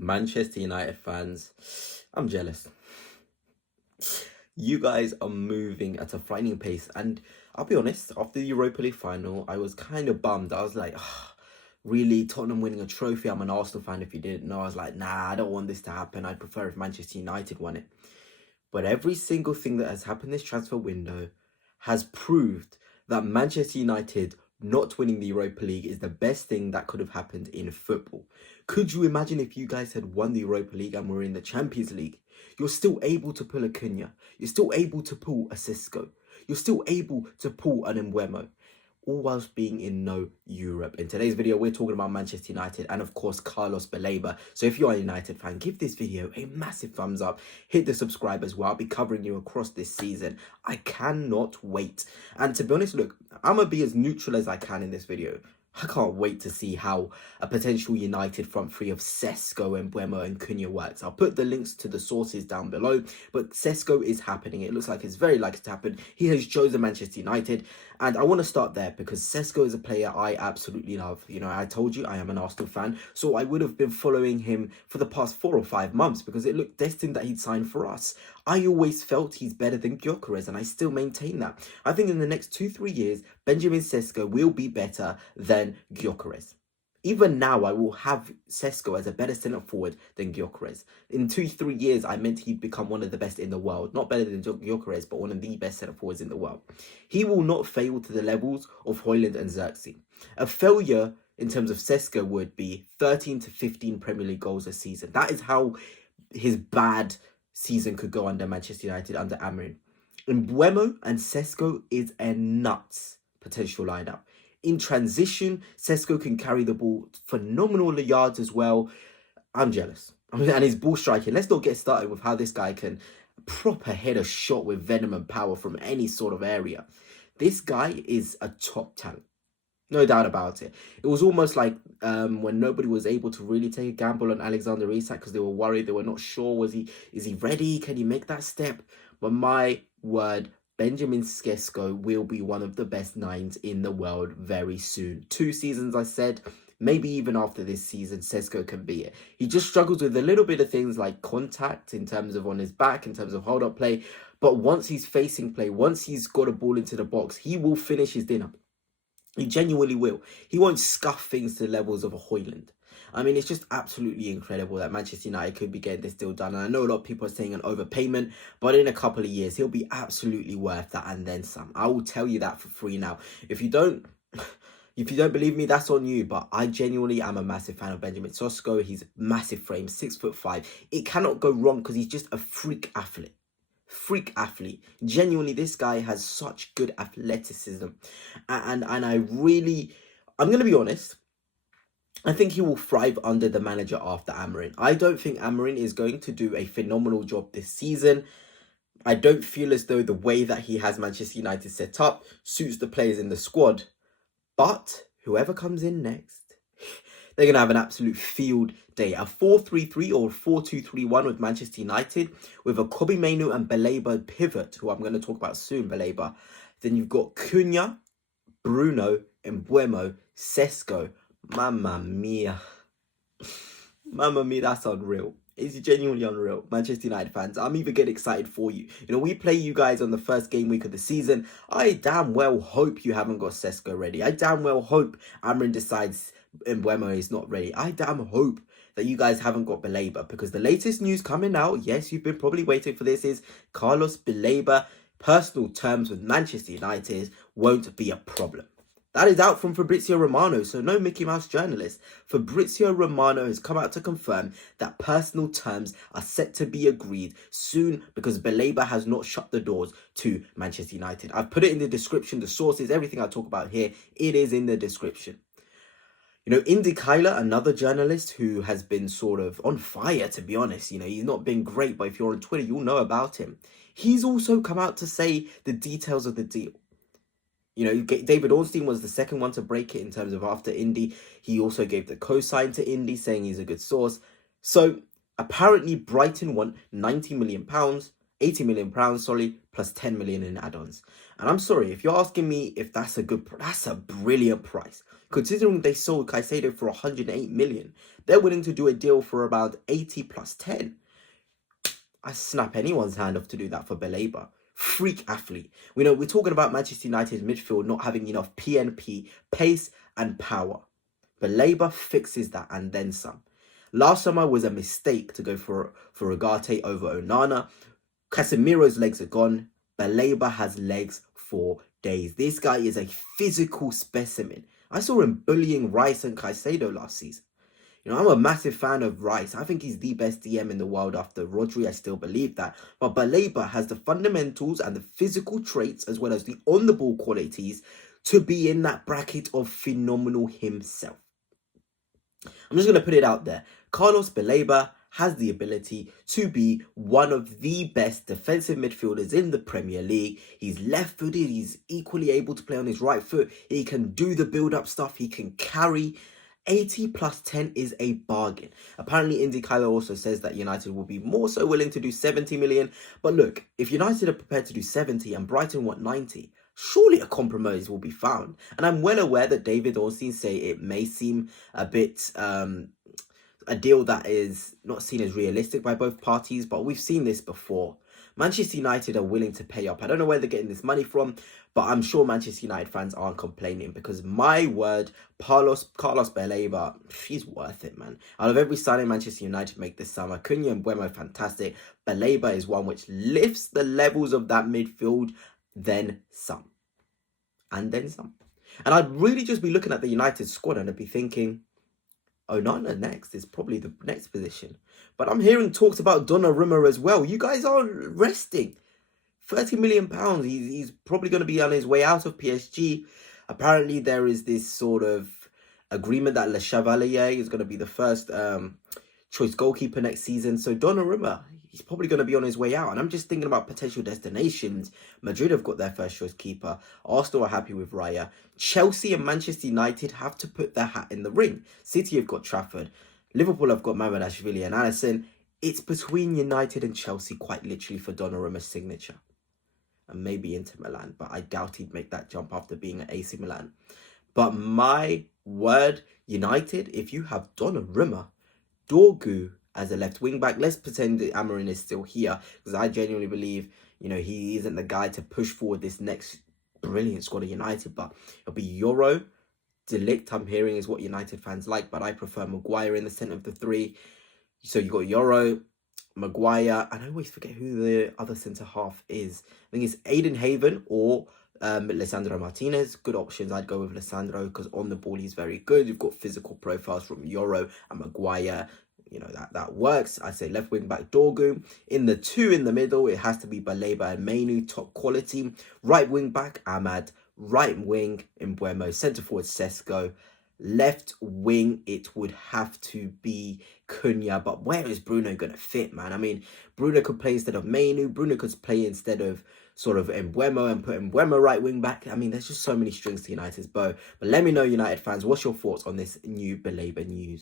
Manchester United fans, I'm jealous. You guys are moving at a frightening pace, and I'll be honest, after the Europa League final, I was kind of bummed. I was like, really, Tottenham winning a trophy? I'm an Arsenal fan, if you didn't know. I was like, nah, I don't want this to happen. I'd prefer if Manchester United won it. But every single thing that has happened this transfer window has proved that Manchester United not winning the Europa League is the best thing that could have happened in football. Could you imagine if you guys had won the Europa League and were in the Champions League? You're still able to pull a Cunha. You're still able to pull a Sesko. You're still able to pull an Mbeumo, all whilst being in no Europe. In today's video, we're talking about Manchester United and, of course, Carlos Baleba. So if you're a United fan, give this video a massive thumbs up. Hit the subscribe as well. I'll be covering you across this season. I cannot wait. And to be honest, look, I'm going to be as neutral as I can in this video. I can't wait to see how a potential United front three of Sesko and Mbeumo and Cunha works. I'll put the links to the sources down below, but Sesko is happening. It looks like it's very likely to happen. He has chosen Manchester United, and I want to start there because Sesko is a player I absolutely love. You know, I told you I am an Arsenal fan, so I would have been following him for the past 4 or 5 months because it looked destined that he'd sign for us. I always felt he's better than Gyökeres, and I still maintain that. I think in the next 2-3 years, Benjamin Sesko will be better than Gyökeres. Even now, I will have Sesko as a better centre-forward than Gyökeres. In 2-3 years, I meant he'd become one of the best in the world. Not better than Gyökeres, but one of the best centre-forwards in the world. He will not fail to the levels of Højlund and Xerxes. A failure in terms of Sesko would be 13 to 15 Premier League goals a season. That is how his bad season could go under Manchester United under Amorim. Mbeumo and Sesko is a nuts potential lineup. In transition, Sesko can carry the ball phenomenal yards as well. I'm jealous. And his ball striking. Let's not get started with how this guy can proper head a shot with venom and power from any sort of area. This guy is a top talent. No doubt about it. It was almost like when nobody was able to really take a gamble on Alexander Isak because they were worried, they were not sure, is he ready? Can he make that step? But my word, Benjamin Sesko will be one of the best nines in the world very soon. 2 seasons, I said. Maybe even after this season, Sesko can be it. He just struggles with a little bit of things like contact in terms of on his back, in terms of hold-up play. But once he's facing play, once he's got a ball into the box, he will finish his dinner. He genuinely will. He won't scuff things to the levels of a Højlund. I mean, it's just absolutely incredible that Manchester United could be getting this deal done. And I know a lot of people are saying an overpayment, but in a couple of years, he'll be absolutely worth that and then some. I will tell you that for free now. If you don't believe me, that's on you. But I genuinely am a massive fan of Benjamin Sesko. He's massive frame, 6'5". It cannot go wrong because he's just a freak athlete. Genuinely, this guy has such good athleticism, and I'm gonna be honest, I think he will thrive under the manager after Amorim. I don't think Amorim is going to do a phenomenal job this season. I don't feel as though the way that he has Manchester United set up suits the players in the squad, but whoever comes in next, they're going to have an absolute field day. A 4-3-3 or 4-2-3-1 with Manchester United, with a Kobbie Mainoo and Baleba pivot, who I'm going to talk about soon, Baleba. Then you've got Cunha, Bruno, Mbeumo, Sesko. Mamma mia. Mamma mia, that's unreal. It's genuinely unreal. Manchester United fans, I'm even getting excited for you. You know, we play you guys on the first game week of the season. I damn well hope you haven't got Sesko ready. I damn well hope Amorim decides Mbeumo is not ready. I damn hope that you guys haven't got Baleba, because the latest news coming out, yes, you've been probably waiting for this, is Carlos Baleba, personal terms with Manchester United won't be a problem. That is out from Fabrizio Romano, so no Mickey Mouse journalist. Fabrizio Romano has come out to confirm that personal terms are set to be agreed soon because Baleba has not shut the doors to Manchester United. I've put it in the description, the sources, everything I talk about here, it is in the description. You know, Indykaila, another journalist who has been sort of on fire, to be honest. You know, he's not been great, but if you're on Twitter, you'll know about him. He's also come out to say the details of the deal. You know, David Ornstein was the second one to break it in terms of after Indy. He also gave the cosign to Indy, saying he's a good source. So apparently Brighton want £90 million, £80 million, sorry, plus 10 million in add-ons. And I'm sorry, if you're asking me if that's a brilliant price. Considering they sold Caicedo for 108 million, they're willing to do a deal for about 80 plus 10. I snap anyone's hand off to do that for Baleba. Freak athlete. We're talking about Manchester United's midfield not having enough PNP, pace and power. Baleba fixes that and then some. Last summer was a mistake to go for Ugarte over Onana. Casemiro's legs are gone. Baleba has legs for days. This guy is a physical specimen. I saw him bullying Rice and Caicedo last season. I'm a massive fan of Rice. I think he's the best DM in the world after Rodri. I still believe that. But Baleba has the fundamentals and the physical traits as well as the on-the-ball qualities to be in that bracket of phenomenal himself. I'm just going to put it out there. Carlos Baleba has the ability to be one of the best defensive midfielders in the Premier League. He's left-footed. He's equally able to play on his right foot. He can do the build-up stuff. He can carry. 80 plus 10 is a bargain. Apparently, Indykaila also says that United will be more so willing to do 70 million. But look, if United are prepared to do 70 and Brighton want 90, surely a compromise will be found. And I'm well aware that David Ornstein say it may seem a bit a deal that is not seen as realistic by both parties, but we've seen this before. Manchester United are willing to pay up. I don't know where they're getting this money from, but I'm sure Manchester United fans aren't complaining because my word, Carlos Baleba, he's worth it, man. Out of every signing Manchester United make this summer, Cunha and Mbeumo, fantastic. Baleba is one which lifts the levels of that midfield, then some. And then some. And I'd really just be looking at the United squad and I'd be thinking, Onana next is probably the next position. But I'm hearing talks about Donnarumma as well. You guys are resting. £30 million. He's probably going to be on his way out of PSG. Apparently, there is this sort of agreement that Le Chevalier is going to be the first choice goalkeeper next season. So Donnarumma, he's probably going to be on his way out. And I'm just thinking about potential destinations. Madrid have got their first choice keeper. Arsenal are happy with Raya. Chelsea and Manchester United have to put their hat in the ring. City have got Trafford. Liverpool have got ManUtd and Alisson. It's between United and Chelsea quite literally for Donnarumma's signature. And maybe Inter Milan, but I doubt he'd make that jump after being at AC Milan. But my word, United, if you have Donnarumma, Dorgu as a left wing back, let's pretend that Amarin is still here, because I genuinely believe, he isn't the guy to push forward this next brilliant squad of United, but it'll be Euro. De Ligt, I'm hearing, is what United fans like, but I prefer Maguire in the centre of the three. So you got Euro, Maguire, and I always forget who the other centre half is. I think it's Aiden Haven or Lisandro Martinez. Good options. I'd go with Lisandro because on the ball he's very good. You've got physical profiles from Euro and Maguire. That works. I'd say left wing back Dorgu. In the two in the middle, it has to be Baleba and Mainu, top quality. Right wing back Ahmad. Right wing Mbeumo. Centre forward Sesko. Left wing, it would have to be Cunha. But where is Bruno going to fit, man? I mean, Bruno could play instead of Mainu. Bruno could play instead of sort of Mbeumo and put Mbeumo right wing back. I mean, there's just so many strings to United's bow. But let me know, United fans, what's your thoughts on this new Baleba news?